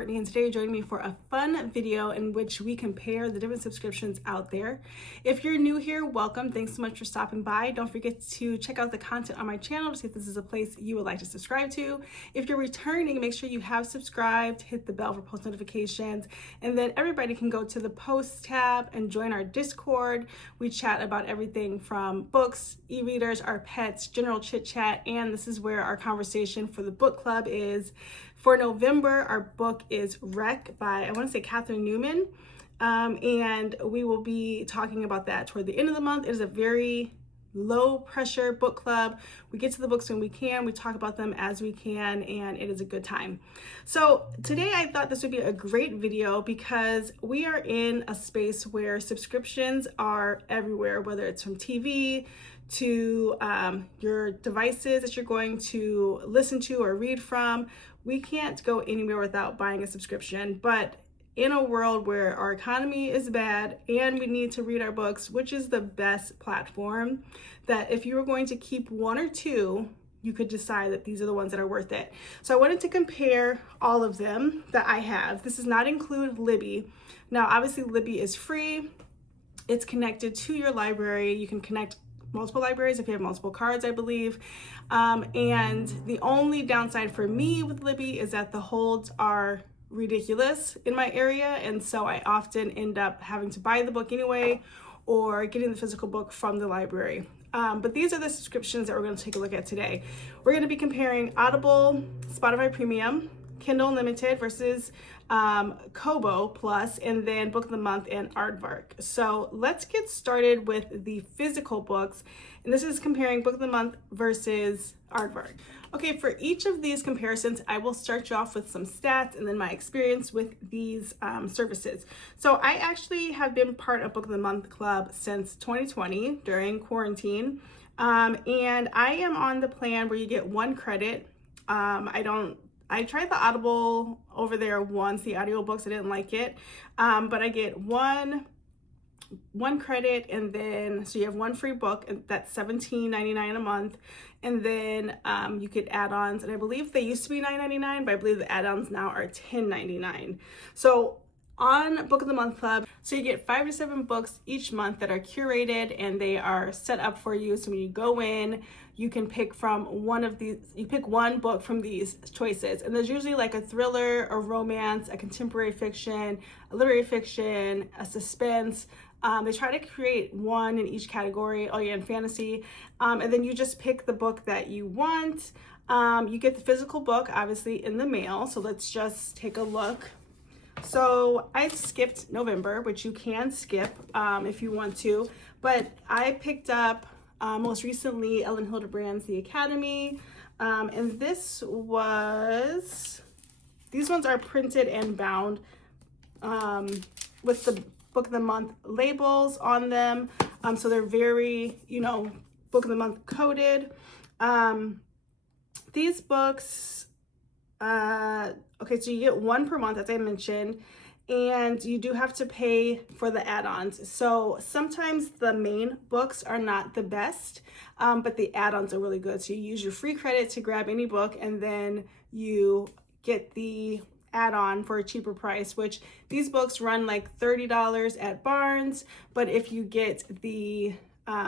Courtney, and today you're joining me for a fun video in which we compare the different subscriptions out there. If you're new here, welcome. Thanks so much for stopping by. Don't forget to check out the content on my channel to see if this is a place you would like to subscribe to. If you're returning, make sure you have subscribed, hit the bell for post notifications, and then everybody can go to the posts tab and join our Discord. We chat about everything from books, e-readers, our pets, general chit chat, and this is where our conversation for the book club is. For November, our book is Wreck by, I want to say, Catherine Newman, and we will be talking about that toward the end of the month. It is a very low pressure book club. We get to the books when we can, we talk about them as we can, and it is a good time. So today I thought this would be a great video because we are in a space where subscriptions are everywhere, whether it's from TV to your devices that you're going to listen to or read from. We can't go anywhere without buying a subscription, but in a world where our economy is bad and we need to read our books, which is the best platform, that if you were going to keep one or two, you could decide that these are the ones that are worth it. So I wanted to compare all of them that I have. This does not include Libby. Now, obviously Libby is free. It's connected to your library. You can connect multiple libraries if you have multiple cards, I believe. And the only downside for me with Libby is that the holds are ridiculous in my area, and so I often end up having to buy the book anyway or getting the physical book from the library. But these are the subscriptions that we're going to take a look at today. We're going to be comparing Audible, Spotify Premium, Kindle Unlimited versus Kobo Plus, and then Book of the Month and Aardvark. So let's get started with the physical books, and this is comparing Book of the Month versus Aardvark. Okay, for each of these comparisons, I will start you off with some stats and then my experience with these services. So I actually have been part of Book of the Month Club since 2020 during quarantine, and I am on the plan where you get 1 credit. I tried the Audible over there once, the audiobooks, I didn't like it, but I get one credit, and then so you have 1 free book, and that's $17.99 a month, and then you get add-ons, and I believe they used to be $9.99, but I believe the add-ons now are $10.99. So on Book of the Month Club, so you get 5 to 7 books each month that are curated and they are set up for you. So when you go in, you can pick from one of these, you pick one book from these choices, and there's usually like a thriller, a romance, a contemporary fiction, a literary fiction, a suspense. They try to create one in each category, and fantasy, and then you just pick the book that you want. You get the physical book obviously in the mail, so let's just take a look. So I skipped November, which you can skip if you want to, but I picked up most recently Ellen Hildebrand's The Academy, and these ones are printed and bound with the Book of the Month labels on them, so they're very, Book of the Month coded. These books, okay, so you get 1 per month, as I mentioned, and you do have to pay for the add-ons. So sometimes the main books are not the best, but the add-ons are really good. So you use your free credit to grab any book, and then you get the add-on for a cheaper price, which these books run like $30 at Barnes, but if you get the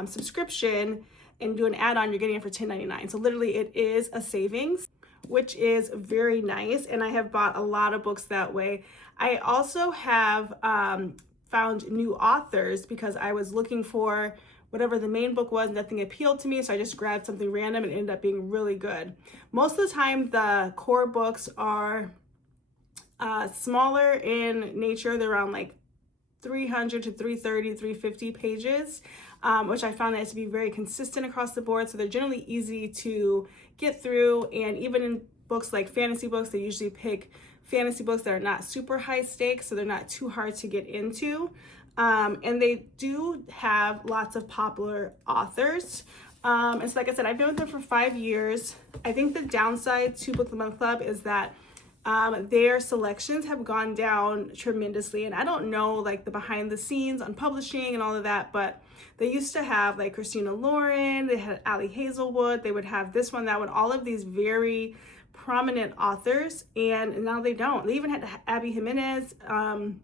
subscription and do an add-on, you're getting it for $10.99. So literally it is a savings, which is very nice, and I have bought a lot of books that way. I also have found new authors because I was looking for whatever the main book was, nothing appealed to me, so I just grabbed something random and it ended up being really good. Most of the time the core books are smaller in nature. They're around like 300 to 330, 350 pages, which I found that to be very consistent across the board. So they're generally easy to get through. And even in books like fantasy books, they usually pick fantasy books that are not super high stakes, so they're not too hard to get into. And they do have lots of popular authors. And so like I said, I've been with them for 5 years. I think the downside to Book of the Month Club is that their selections have gone down tremendously, and I don't know like the behind the scenes on publishing and all of that, but they used to have like Christina Lauren, they had Ali Hazelwood, they would have this one, that one, all of these very prominent authors, and now they don't. They even had Abby Jimenez, and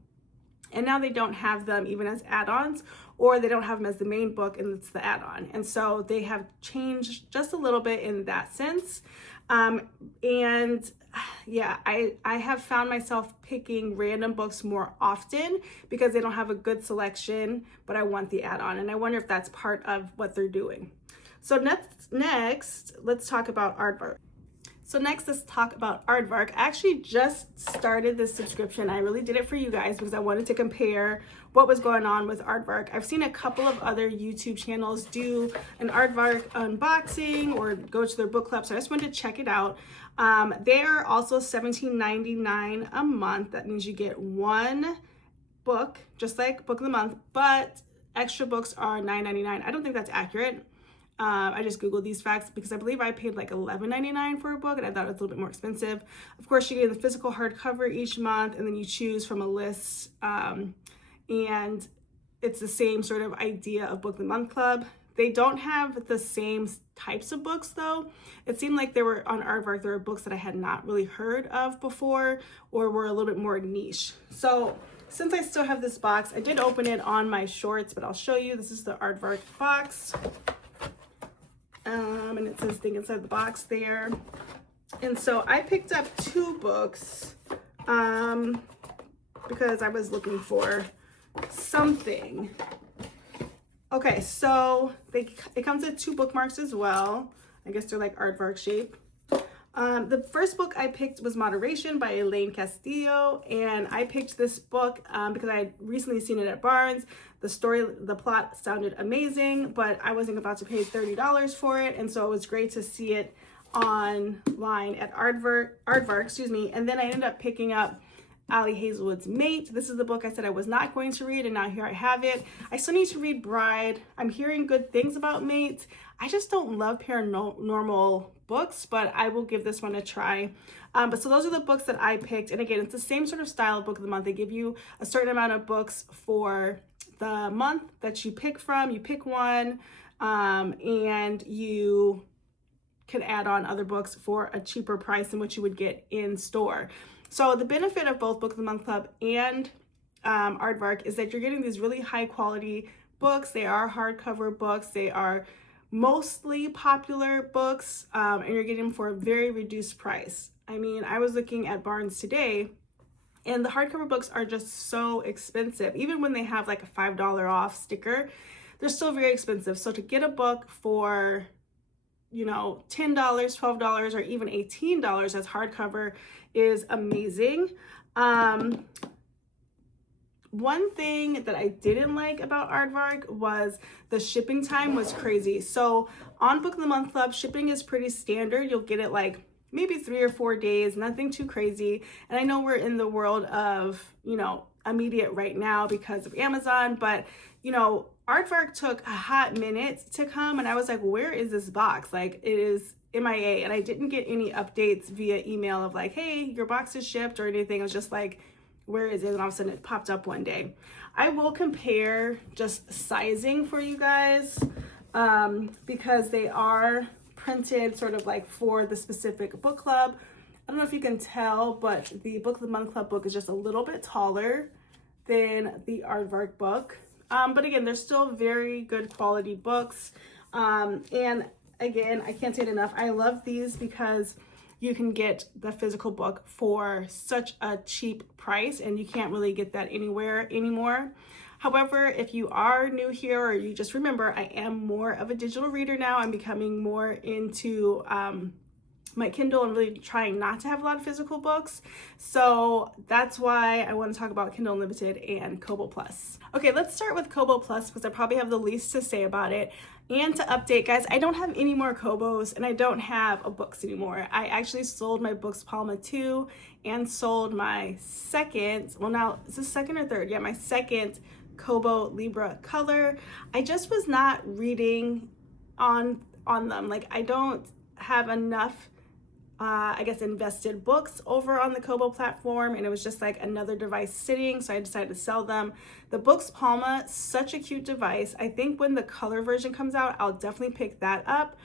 now they don't have them even as add-ons, or they don't have them as the main book and it's the add-on. And so they have changed just a little bit in that sense. And yeah, I have found myself picking random books more often because they don't have a good selection, but I want the add-on. And I wonder if that's part of what they're doing. So next, let's talk about Aardvark. So next, let's talk about Aardvark. I actually just started this subscription. I really did it for you guys because I wanted to compare what was going on with Aardvark. I've seen a couple of other YouTube channels do an Aardvark unboxing or go to their book club, so I just wanted to check it out. They are also $17.99 a month. That means you get one book, just like Book of the Month, but extra books are $9.99. I don't think that's accurate. I just Googled these facts because I believe I paid like $11.99 for a book and I thought it was a little bit more expensive. Of course, you get the physical hardcover each month and then you choose from a list, and it's the same sort of idea of Book of the Month Club. They don't have the same types of books though. It seemed like there were on Aardvark, there were books that I had not really heard of before or were a little bit more niche. So since I still have this box, I did open it on my shorts, but I'll show you. This is the Aardvark box. And it says thing inside the box there. And so I picked up two books because I was looking for something. Okay, so it comes with two bookmarks as well. I guess they're like Aardvark shape. The first book I picked was Moderation by Elaine Castillo, and I picked this book because I had recently seen it at Barnes. The plot sounded amazing, but I wasn't about to pay $30 for it, and so it was great to see it online at Aardvark, and then I ended up picking up Ali Hazelwood's Mate. This is the book I said I was not going to read, and now here I have it. I still need to read Bride. I'm hearing good things about Mate. I just don't love paranormal books, but I will give this one a try. But so those are the books that I picked, and again, it's the same sort of style of Book of the Month. They give you a certain amount of books for the month that you pick from. You pick one, and you can add on other books for a cheaper price than what you would get in store. So the benefit of both Book of the Month Club and Aardvark is that you're getting these really high quality books. They are hardcover books. They are mostly popular books, and you're getting them for a very reduced price. I mean, I was looking at Barnes today, and the hardcover books are just so expensive. Even when they have like a $5 off sticker, they're still very expensive. So to get a book for, you know, $10, $12, or even $18 as hardcover is amazing. One thing that I didn't like about Aardvark was the shipping time was crazy. So on Book of the Month Club, shipping is pretty standard. You'll get it like maybe 3 or 4 days, nothing too crazy. And I know we're in the world of, you know, immediate right now because of Amazon, but you know, Aardvark took a hot minute to come, and I was like, where is this box? Like, it is MIA, and I didn't get any updates via email of like, hey, your box is shipped or anything. It was just like, where is it? And all of a sudden it popped up one day. I will compare just sizing for you guys because they are printed sort of like for the specific book club. I don't know if you can tell, but the Book of the Month Club book is just a little bit taller than the Aardvark book. But again, they're still very good quality books. And again, I can't say it enough. I love these because you can get the physical book for such a cheap price, and you can't really get that anywhere anymore. However, if you are new here, or you just remember, I am more of a digital reader now. I'm becoming more into my Kindle and really trying not to have a lot of physical books. So that's why I want to talk about Kindle Unlimited and Kobo Plus. Okay, let's start with Kobo Plus because I probably have the least to say about it. And to update, guys, I don't have any more Kobos and I don't have a books anymore. I actually sold my Books Palma 2 and sold my second, well now, is this second or third? Yeah, my second Kobo Libra Color. I just was not reading on them. Like, I don't have enough I guess invested books over on the Kobo platform, and it was just like another device sitting, so I decided to sell them. The Books Palma, such a cute device. I think when the color version comes out, I'll definitely pick that up.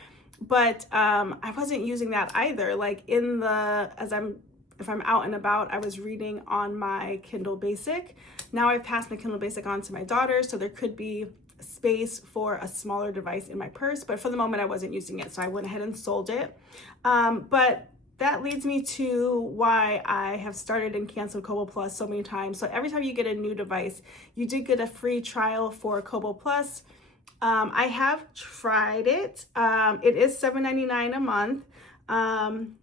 but I wasn't using that either. Like if I'm out and about, I was reading on my Kindle Basic. Now I've passed my Kindle Basic on to my daughter, so there could be space for a smaller device in my purse, but for the moment I wasn't using it, so I went ahead and sold it. But that leads me to why I have started and canceled Kobo Plus so many times. So every time you get a new device, you did get a free trial for Kobo Plus. I have tried it. It is $7.99 a month. And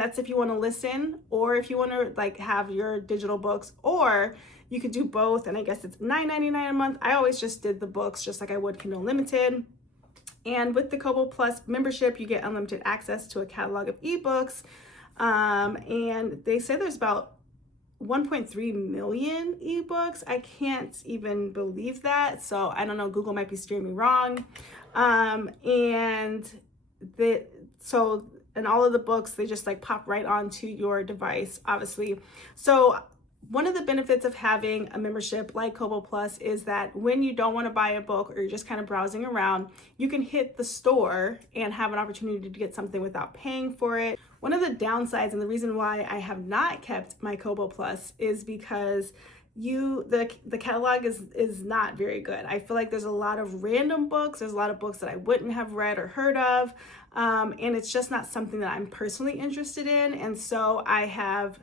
that's if you want to listen, or if you want to like have your digital books, or you could do both. And I guess it's $9.99 a month. I always just did the books just like I would Kindle Unlimited. And with the Kobo Plus membership, you get unlimited access to a catalog of ebooks. And they say there's about 1.3 million ebooks. I can't even believe that. So I don't know, Google might be steering me wrong. And all of the books, they just like pop right onto your device, obviously. So one of the benefits of having a membership like Kobo Plus is that when you don't want to buy a book, or you're just kind of browsing around, you can hit the store and have an opportunity to get something without paying for it. One of the downsides, and the reason why I have not kept my Kobo Plus, is because the catalog is not very good. I feel like there's a lot of random books. There's a lot of books that I wouldn't have read or heard of. And it's just not something that I'm personally interested in. And so I have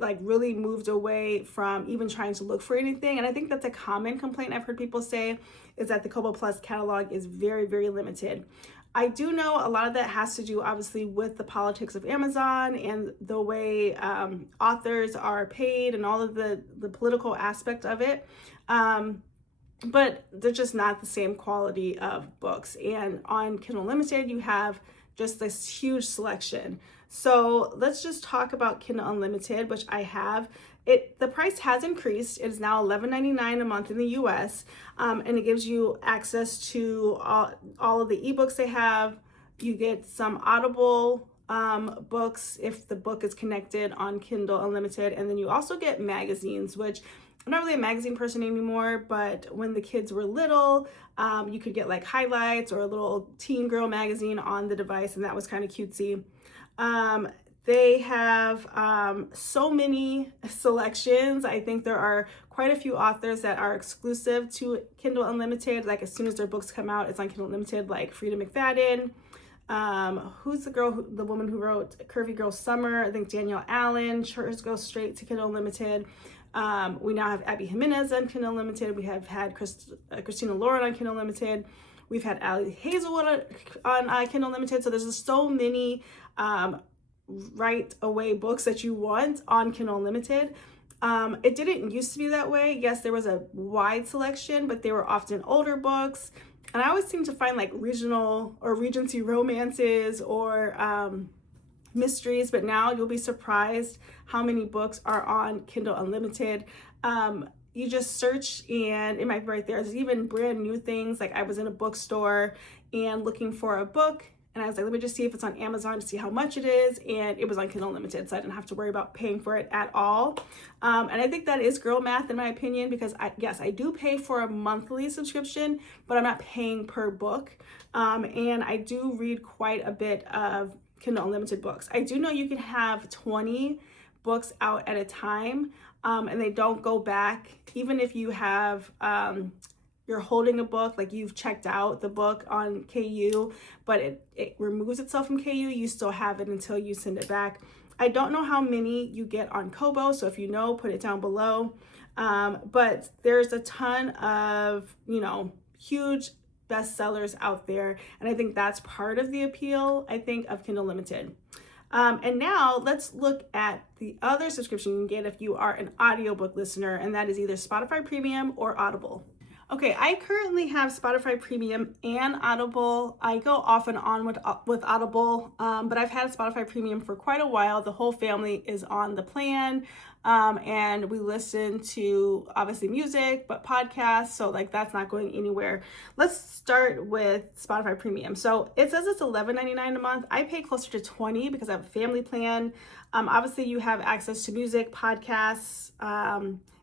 like really moved away from even trying to look for anything. And I think that's a common complaint I've heard people say, is that the Kobo Plus catalog is very, very limited. I do know a lot of that has to do obviously with the politics of Amazon and the way authors are paid and all of the political aspect of it. But they're just not the same quality of books. And on Kindle Unlimited, you have just this huge selection. So let's just talk about Kindle Unlimited, which I have. The price has increased. It is now $11.99 a month in the US, and it gives you access to all of the ebooks they have. You get some Audible books if the book is connected on Kindle Unlimited, and then you also get magazines, which I'm not really a magazine person anymore, but when the kids were little, you could get like highlights or a little teen girl magazine on the device, and that was kind of cutesy. They have so many selections. I think there are quite a few authors that are exclusive to Kindle Unlimited. Like as soon as their books come out, it's on Kindle Unlimited, like Frida McFadden. Who's the woman who wrote Curvy Girl Summer? I think Danielle Allen. Hers goes straight to Kindle Unlimited. We now have Abby Jimenez on Kindle Unlimited. We have had Christina Lauren on Kindle Unlimited. We've had Ali Hazelwood on Kindle Unlimited. So there's just so many right away books that you want on Kindle Unlimited. It didn't used to be that way. Yes, there was a wide selection, but they were often older books. And I always seem to find like regional or Regency romances or mysteries, but now you'll be surprised how many books are on Kindle Unlimited. You just search and it might be right there. There's even brand new things. Like I was in a bookstore and looking for a book, and I was like, let me just see if it's on Amazon to see how much it is. And it was on Kindle Unlimited, so I didn't have to worry about paying for it at all. And I think that is girl math in my opinion, because I do pay for a monthly subscription, but I'm not paying per book. And I do read quite a bit of Kindle Unlimited books. I do know you can have 20 books out at a time, and they don't go back. Even if you have, you're holding a book, like you've checked out the book on KU, but it removes itself from KU, you still have it until you send it back. I don't know how many you get on Kobo, so if you know, put it down below. But there's a ton of, huge bestsellers out there, and I think that's part of the appeal, I think, of Kindle Unlimited. And now let's look at the other subscription you can get if you are an audiobook listener, and that is either Spotify Premium or Audible. Okay, I currently have Spotify Premium and Audible. I go off and on with Audible, but I've had Spotify Premium for quite a while. The whole family is on the plan, and we listen to obviously music, but podcasts, so like that's not going anywhere. Let's start with Spotify Premium. So it says it's $11.99 a month. I pay closer to $20 because I have a family plan. Obviously you have access to music, podcasts,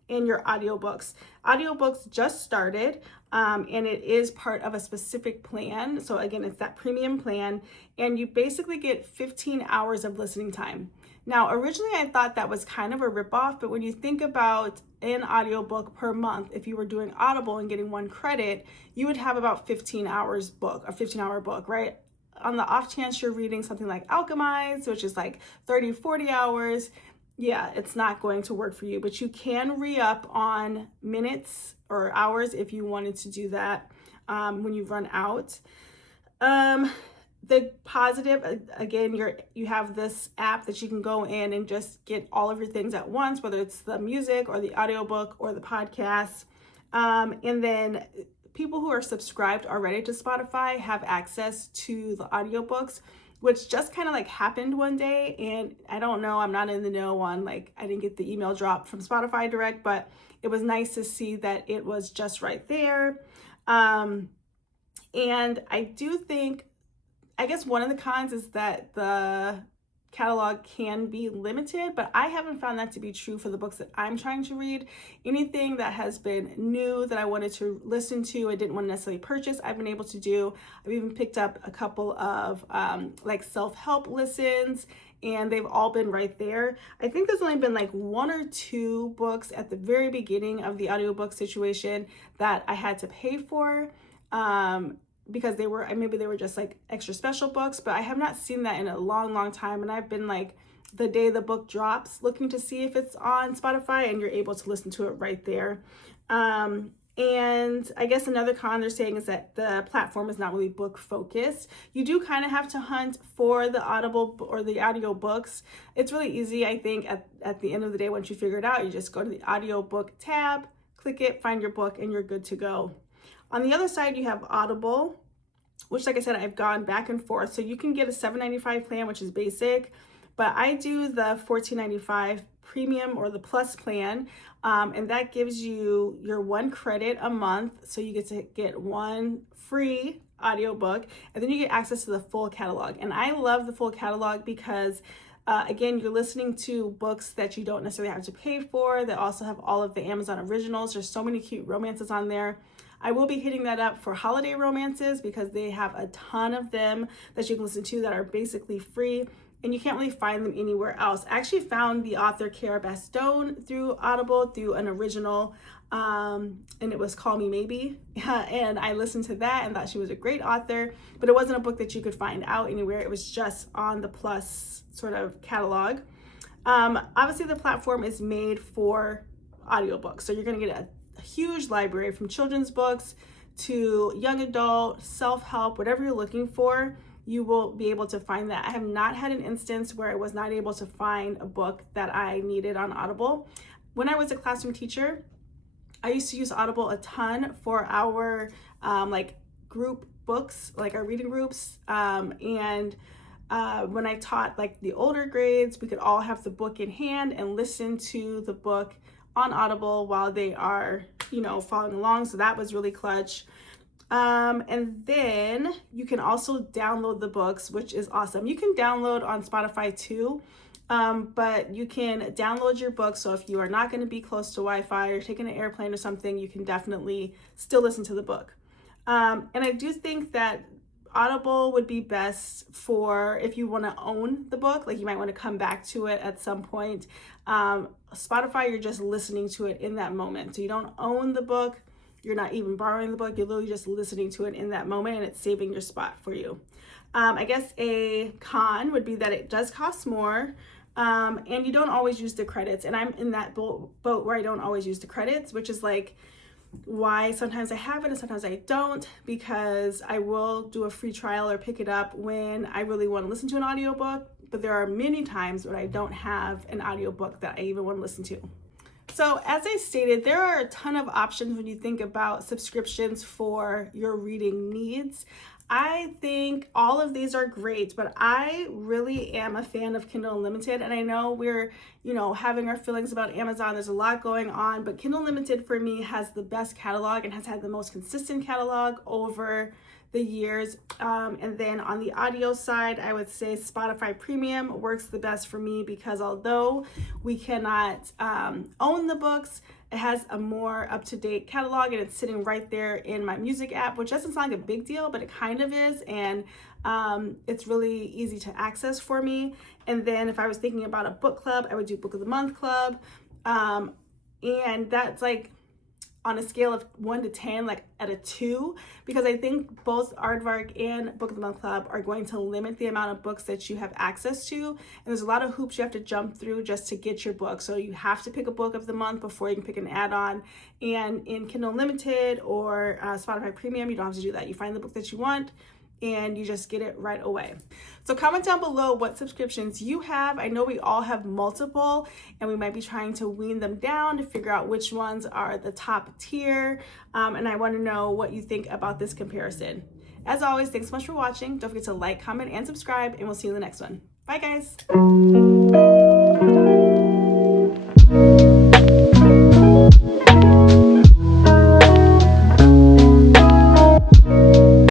and your audiobooks. Audiobooks just started. and it is part of a specific plan. So again, it's that premium plan, and you basically get 15 hours of listening time. Now, originally I thought that was kind of a ripoff, but when you think about an audiobook per month, if you were doing Audible and getting 1 credit, you would have about 15 hours book, a 15-hour book, right? On the off chance you're reading something like Alchemize, which is like 30, 40 hours, yeah, it's not going to work for you, but you can re-up on minutes or hours if you wanted to do that when you run out. The positive, again, you have this app that you can go in and just get all of your things at once, whether it's the music or the audiobook or the podcast. And then people who are subscribed already to Spotify have access to the audiobooks, which just kind of like happened one day. And I don't know, I'm not in the know on, like, I didn't get the email drop from Spotify direct, but it was nice to see that it was just right there. And I do think, I guess one of the cons is that the catalog can be limited, but I haven't found that to be true for the books that I'm trying to read. Anything that has been new that I wanted to listen to, I didn't want to necessarily purchase, I've been able to do. I've even picked up a couple of like self-help listens, and they've all been right there. I think there's only been like 1 or 2 books at the very beginning of the audiobook situation that I had to pay for. Because maybe they were just like extra special books, but I have not seen that in a long time. And I've been like, the day the book drops, looking to see if it's on Spotify, and you're able to listen to it right there. And I guess another con they're saying is that the platform is not really book focused. You do kind of have to hunt for the Audible or the audio books. It's really easy, I think, at the end of the day, once you figure it out, you just go to the audiobook tab, click it, find your book, and you're good to go. On the other side, you have Audible, which, like I said, I've gone back and forth. So you can get a $7.95 plan, which is basic, but I do the $14.95 premium or the plus plan, and that gives you your 1 credit a month. So you get to get 1 free audiobook, and then you get access to the full catalog. And I love the full catalog because again, you're listening to books that you don't necessarily have to pay for, that also have all of the Amazon originals. There's so many cute romances on there. I will be hitting that up for holiday romances because they have a ton of them that you can listen to that are basically free, and you can't really find them anywhere else. I actually found the author Cara Bastone through Audible, through an original, and it was Call Me Maybe, and I listened to that and thought she was a great author, but it wasn't a book that you could find out anywhere. It was just on the Plus sort of catalog. Obviously, the platform is made for audiobooks, so you're going to get a huge library from children's books to young adult, self-help, whatever you're looking for, you will be able to find that. I have not had an instance where I was not able to find a book that I needed on Audible. When I was a classroom teacher, I used to use Audible a ton for our like group books, like our reading groups, and when I taught like the older grades, we could all have the book in hand and listen to the book on Audible while they are, following along. So that was really clutch. And then you can also download the books, which is awesome. You can download on Spotify too, but you can download your book. So if you are not going to be close to Wi-Fi or taking an airplane or something, you can definitely still listen to the book. And I do think that Audible would be best for if you want to own the book, like you might want to come back to it at some point. Spotify, you're just listening to it in that moment. So you don't own the book, you're not even borrowing the book, you're literally just listening to it in that moment, and it's saving your spot for you. I guess a con would be that it does cost more, and you don't always use the credits. And I'm in that boat where I don't always use the credits, which is like why sometimes I have it and sometimes I don't, because I will do a free trial or pick it up when I really want to listen to an audiobook, but there are many times when I don't have an audiobook that I even want to listen to. So as I stated, there are a ton of options when you think about subscriptions for your reading needs. I think all of these are great, but I really am a fan of Kindle Unlimited. And I know we're, having our feelings about Amazon. There's a lot going on, but Kindle Unlimited for me has the best catalog and has had the most consistent catalog over the years. And then on the audio side, I would say Spotify Premium works the best for me because although we cannot own the books, It has a more up-to-date catalog, and it's sitting right there in my music app, which doesn't sound like a big deal, but it kind of is. And it's really easy to access for me. And then if I was thinking about a book club, I would do Book of the Month Club. And that's like on a scale of 1 to 10, like at a 2, because I think both Aardvark and Book of the Month Club are going to limit the amount of books that you have access to. And there's a lot of hoops you have to jump through just to get your book. So you have to pick a book of the month before you can pick an add-on. And in Kindle Unlimited or Spotify Premium, you don't have to do that. You find the book that you want and you just get it right away. So comment down below what subscriptions you have. I know we all have multiple, and we might be trying to wean them down to figure out which ones are the top tier. And I want to know what you think about this comparison. As always, thanks so much for watching. Don't forget to like, comment, and subscribe, and we'll see you in the next one. Bye, guys.